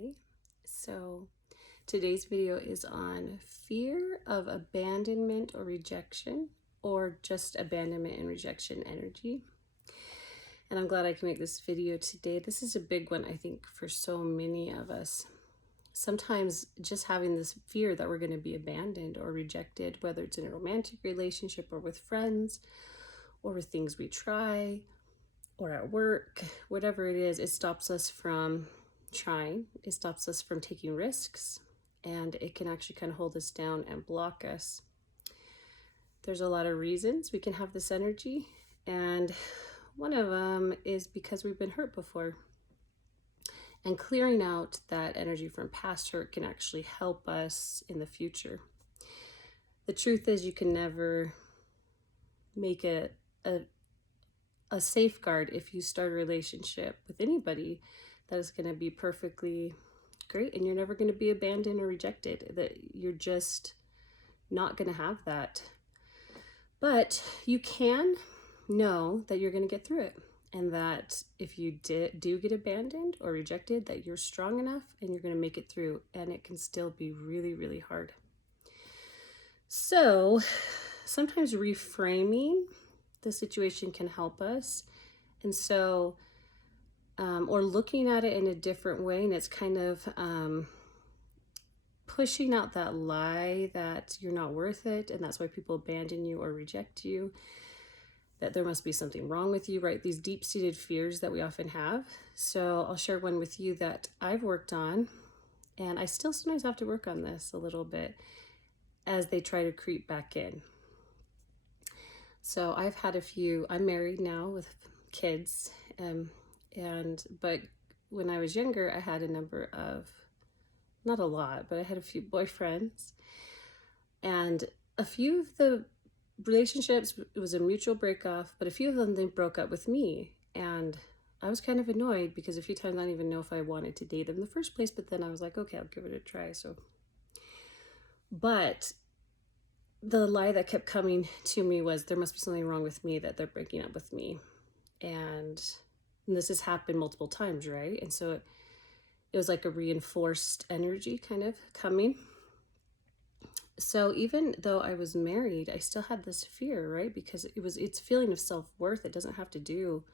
Hi. So today's video is on fear of abandonment or rejection, or just abandonment and rejection energy. And I'm glad I can make this video today. This is a big one, I think, for so many of us. Sometimes just having this fear that we're going to be abandoned or rejected, whether it's in a romantic relationship or with friends or with things we try or at work, whatever it is, it stops us from trying. It stops us from taking risks, and it can actually kind of hold us down and block us. There's a lot of reasons we can have this energy, and one of them is because we've been hurt before. And clearing out that energy from past hurt can actually help us in the future. The truth is, you can never make a safeguard if you start a relationship with anybody that is going to be perfectly great, and you're never going to be abandoned or rejected. That you're just not going to have that. But you can know that you're going to get through it, and that if you do get abandoned or rejected, that you're strong enough and you're going to make it through, and it can still be really, really hard. So sometimes reframing the situation can help us. And so, or looking at it in a different way, and it's kind of pushing out that lie that you're not worth it, and that's why people abandon you or reject you, that there must be something wrong with you, right? These deep-seated fears that we often have. So I'll share one with you that I've worked on, and I still sometimes have to work on this a little bit as they try to creep back in. So I've had a few, I'm married now with kids, but when I was younger, I had a number of, not a lot, but I had a few boyfriends, and a few of the relationships, it was a mutual break off, but a few of them, they broke up with me, and I was kind of annoyed because a few times I didn't even know if I wanted to date them in the first place, but then I was like, okay, I'll give it a try. But the lie that kept coming to me was there must be something wrong with me that they're breaking up with me. And this has happened multiple times, right? And so it was like a reinforced energy kind of coming. So even though I was married, I still had this fear, right? Because it's feeling of self-worth. It doesn't have to do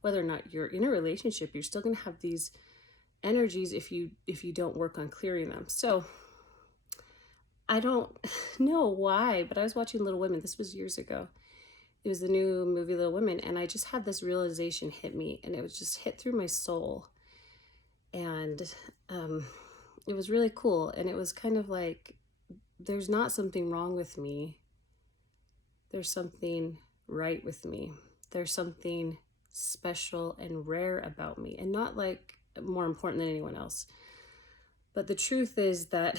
whether or not you're in a relationship. You're still going to have these energies if you don't work on clearing them. So I don't know why, but I was watching Little Women. This was years ago. It was the new movie Little Women, and I just had this realization hit me, and it was just hit through my soul. And it was really cool, and it was kind of like, there's not something wrong with me. There's something right with me. There's something special and rare about me, and not like more important than anyone else. But the truth is that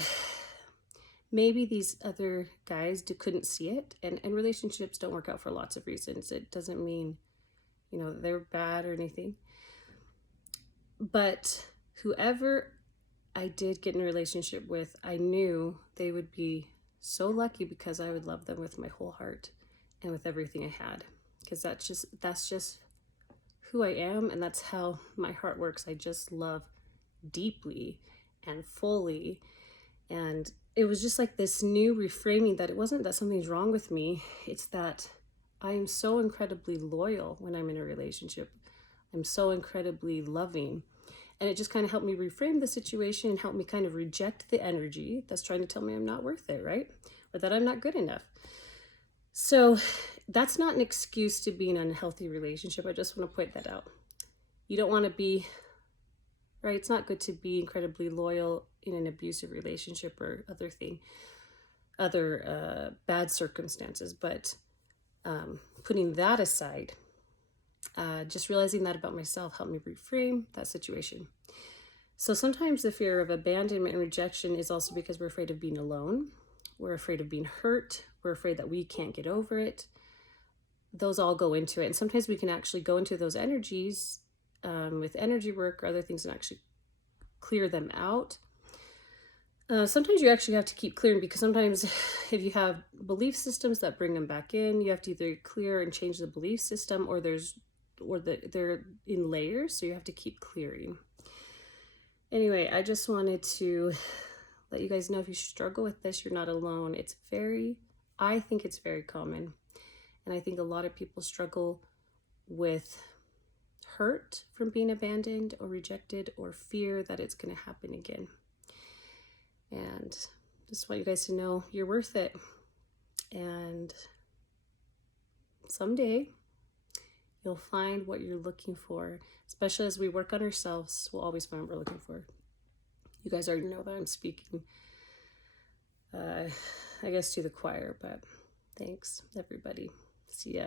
maybe these other guys couldn't see it, and relationships don't work out for lots of reasons. It doesn't mean, they're bad or anything. But whoever I did get in a relationship with, I knew they would be so lucky because I would love them with my whole heart and with everything I had. Because that's just who I am, and that's how my heart works. I just love deeply and fully. And it was just like this new reframing that it wasn't that something's wrong with me. It's that I am so incredibly loyal when I'm in a relationship. I'm so incredibly loving. And it just kind of helped me reframe the situation and helped me kind of reject the energy that's trying to tell me I'm not worth it, right? Or that I'm not good enough. So that's not an excuse to be in an unhealthy relationship. I just want to point that out. You don't want to be, right? It's not good to be incredibly loyal in an abusive relationship or other bad circumstances. But putting that aside, just realizing that about myself helped me reframe that situation. So sometimes the fear of abandonment and rejection is also because we're afraid of being alone. We're afraid of being hurt. We're afraid that we can't get over it. Those all go into it. And sometimes we can actually go into those energies with energy work or other things and actually clear them out. Sometimes you actually have to keep clearing, because sometimes if you have belief systems that bring them back in, you have to either clear and change the belief system, or they're in layers, so you have to keep clearing. Anyway, I just wanted to let you guys know, if you struggle with this, you're not alone. I think it's very common. And I think a lot of people struggle with hurt from being abandoned or rejected, or fear that it's going to happen again. And just want you guys to know you're worth it. And someday you'll find what you're looking for, especially as we work on ourselves. We'll always find what we're looking for. You guys already know that I'm speaking, I guess, to the choir, but thanks, everybody. See ya.